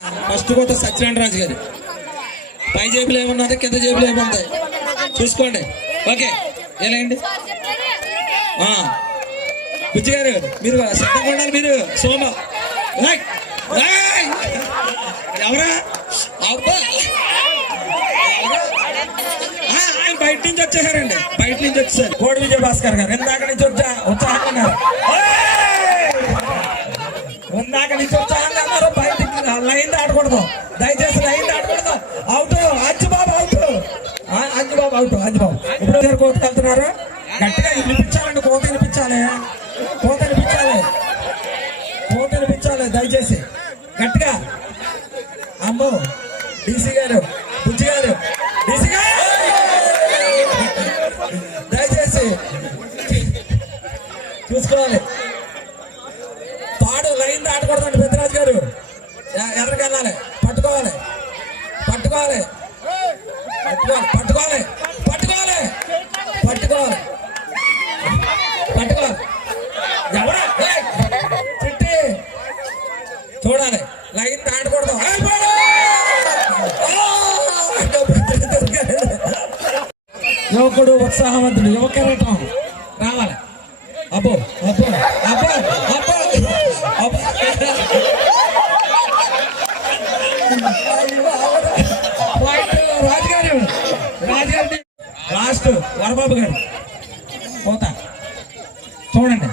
First పోతే సత్యనారాయణ రాజు గారు. పై జేబులు ఏమున్నది కింద జేబులు ఏముంది? చూసుకోండి. ఓకే. ఏలేండి ఆ. బుజ్జి గారు మీరు సిద్ధంగా ఉండాలి మీరు. సోమ. ఎవరా? అబ్బా. ఆ, ఆయన బయట నుంచి వచ్చేసారండి. బయట నుంచి వచ్చేసారు. కోడి విజయ భాస్కర్ గారు. ఇందాక నుంచి వచ్చా ఉత్సాహంగా కోత దయచేసి గట్టిగా. అమ్మో డీసీ గారు బుజ్జి గారు డీసీ గారు! దయచేసి చూసుకోవాలి. పాడు లైన్ దాటకూడదండి పెద్దరాజు గారు. ఎర్రకెళ్ళాలి ఎర్రకి వెళ్ళాలి పట్టుకోవాలి. పట్టుకోవాలి. పట్టుకోవాలి. పట్టుకోవాలి. యువకుడు ఉత్సాహవంతుడు యువకరటం రావాలి. అబ్బో అబ్బో అబ్బో అబ్బో. అబ్బా రాజుగారు రాజుగారి లాస్ట్ వరబాబు గారు. పోతా. చూడండి.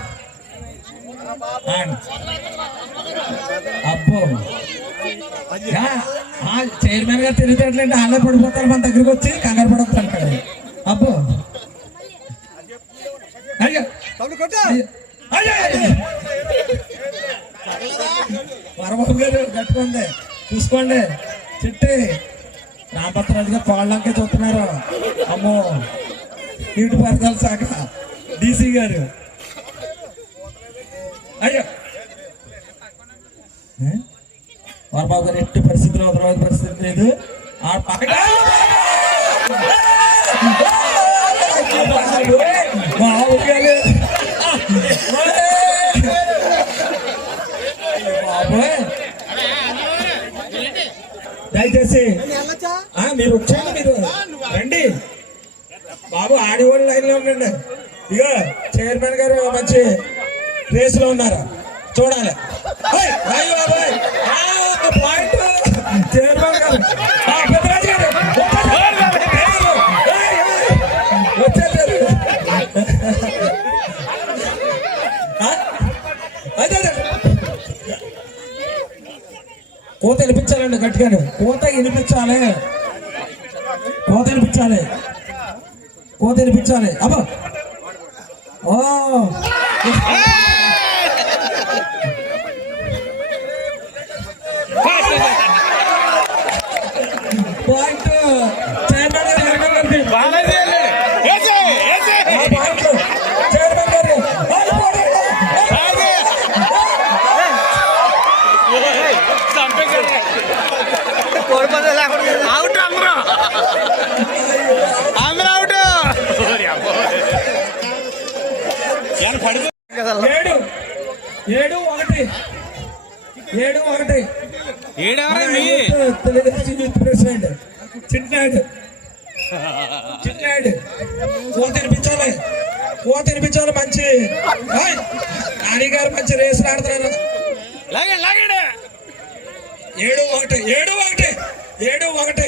అబ్బో. చైర్మన్ గారు తెలియటట్లంటే వాళ్ళే పడిపోతారు మన దగ్గరికి వచ్చి కంగారు పడతారు అబ్బో. వరబాబు గారు గట్టుకోండి. చూసుకోండి. చిట్టి. రామభద్రరాజు గారు కోళ్ళంకే చూస్తున్నారు. అమ్మో. నీటిపారుదల శాఖ డీసీ గారు. అయ్యో? వరబాబు గారు ఎట్టి పరిస్థితిలో వదలవలసిన పరిస్థితి లేదు. ఆ పక్కన బాబోయ్. దయచేసి ఆ, మీరు వచ్చాను మీరు రండి. బాబు ఆడేవాళ్ళు లైన్లో ఉండండి. ఇగో చైర్మన్ గారు మంచి రేస్లో ఉన్నారు. చూడాలి. ఓయ్, బాబాయ్. ఆ, పాయింట్. చైర్మన్ గారు ఆ, పెద్దరాజు గారు వచ్చేసారు. ఏయ్, ఏయ్, వచ్చేసారు ఆ? అదే అదే. కోత వినిపించాలండి గట్టిగానే. కోత వినిపించాలి. కోత వినిపించాలి. కోత వినిపించాలి. అబ్బా. ఓ పాయింట్ చైర్మన్ గారు చైర్మన్ గారికి ఆ పాయింట్ చైర్మన్ గారు ఆ, పోనీ. అవుట్ అందరూ అందరూ అవుట్ ఏడు ఏడు. ఒకటి. ఏడు ఒకటి. Telugu Desam youth president. చిట్నాయుడు Chitnaidu కోత తినిపించాలి కోత తినిపించాలి మంచి! నాని గారు మంచి రేసులు ఆడుతున్నారు. ఏడు ఒకటి. ఏడు ఒకటి. ఏడు ఒకటి.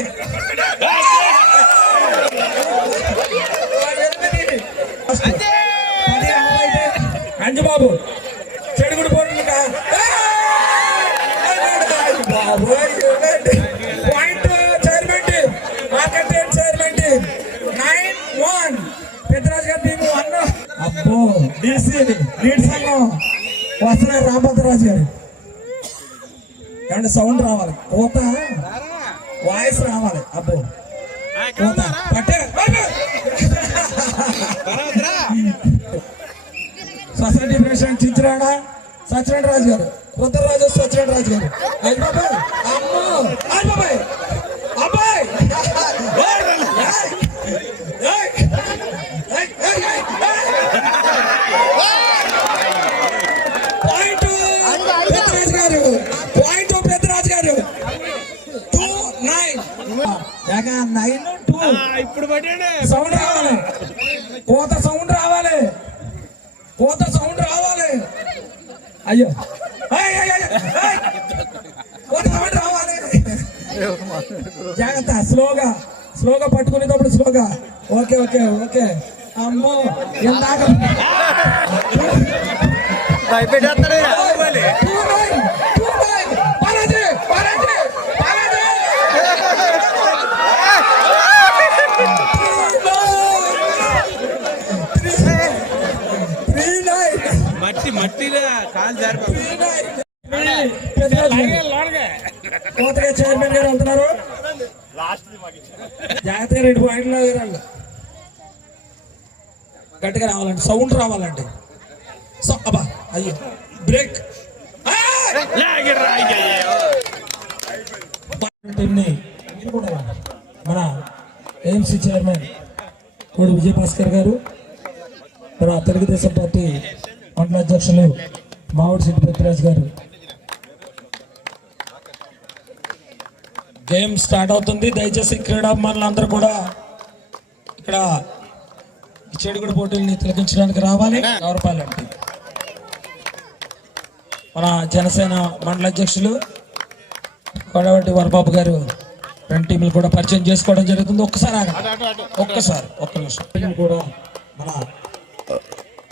అంజుబాబు చెడుగుడు పోటీ point chairman market chairman nine one Peddaraju గారి టీం వన్ అబ్బో డీసీ లీడ్ సంఘం. వస్తున్నారు రామభద్రరాజు గారు. ఏమంటే సౌండ్ రావాలి. కోత వాయిస్ రావాలి. అబ్బో. కోత పట్టే సొసైటీ ప్రెసిడెంట్ చించిరాడా సత్యనారాయణ రాజు గారు రుద్రరాజు సత్యనారాయణ రాజు గారు అయ్యి బాబాయ్ అమ్మో అయ్యి బాబాయ్ అబ్బాయ్ point Peddaraju garu two nine nine two ఇప్పుడు పట్టండి సౌండ్ రావాలి కోత సౌండ్ రావాలి కోత సౌండ్ రావాలి అయ్యో. రావాలి. జాగ్రత్త స్లోగా స్లోగా పట్టుకునేటప్పుడు స్లోగా. Okay okay okay. అమ్మో ఇందాక భయపెట్టేస్తాడు. మట్టి మట్టిగా కాలు జారిపోతుంది కోతగా చైర్మన్ గారు వెళ్తున్నారు. జాగ్రత్తగా రెండు పాయింట్లు ఎగరాలి గట్టిగా రావాలండి. సౌండ్ రావాలండి. సో అబ్బా అయ్యో బ్రేక్. మన ఏఎంసీ చైర్మన్ కోడి విజయభాస్కర్ గారు మన తెలుగుదేశం పార్టీ మండల అధ్యక్షులు మావుడి సిట్టి పృథ్వీరాజ్ గారు. గేమ్ స్టార్ట్ అవుతుంది. దయచేసి క్రీడాభిమానులందరూ కూడా ఇక్కడ చెడుగుడు పోటీల్ని తిలకించడానికి రావాలి. గౌరవాలండి మన జనసేన మండల అధ్యక్షులు కొడవటి వరబాబు గారు రెండు టీంలు కూడా పరిచయం చేసుకోవడం జరుగుతుంది. ఒక్కసారి. ఒక్కసారి ఒక్క నిమిషం. కూడా మన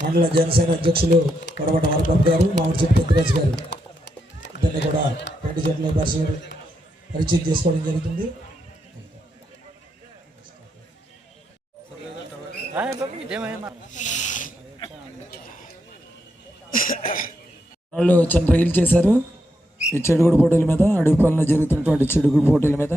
మండల జనసేన అధ్యక్షులు కొడవట వరబాబు గారు మామిడి చెట్టు పెద్దరాజు గారు. ఇద్దరిని కూడా రెండు జట్ల పరిచయం పరిచయం చేసుకోవడం జరుగుతుంది. వాళ్ళు చిన్న రైలు చేశారు. ఈ చెడుగుడు పోటీల మీద అడవి పాలన జరుగుతున్నటువంటి చెడుగుడు పోటీల మీద.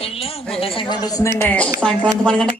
എല്ലാ സംഘടന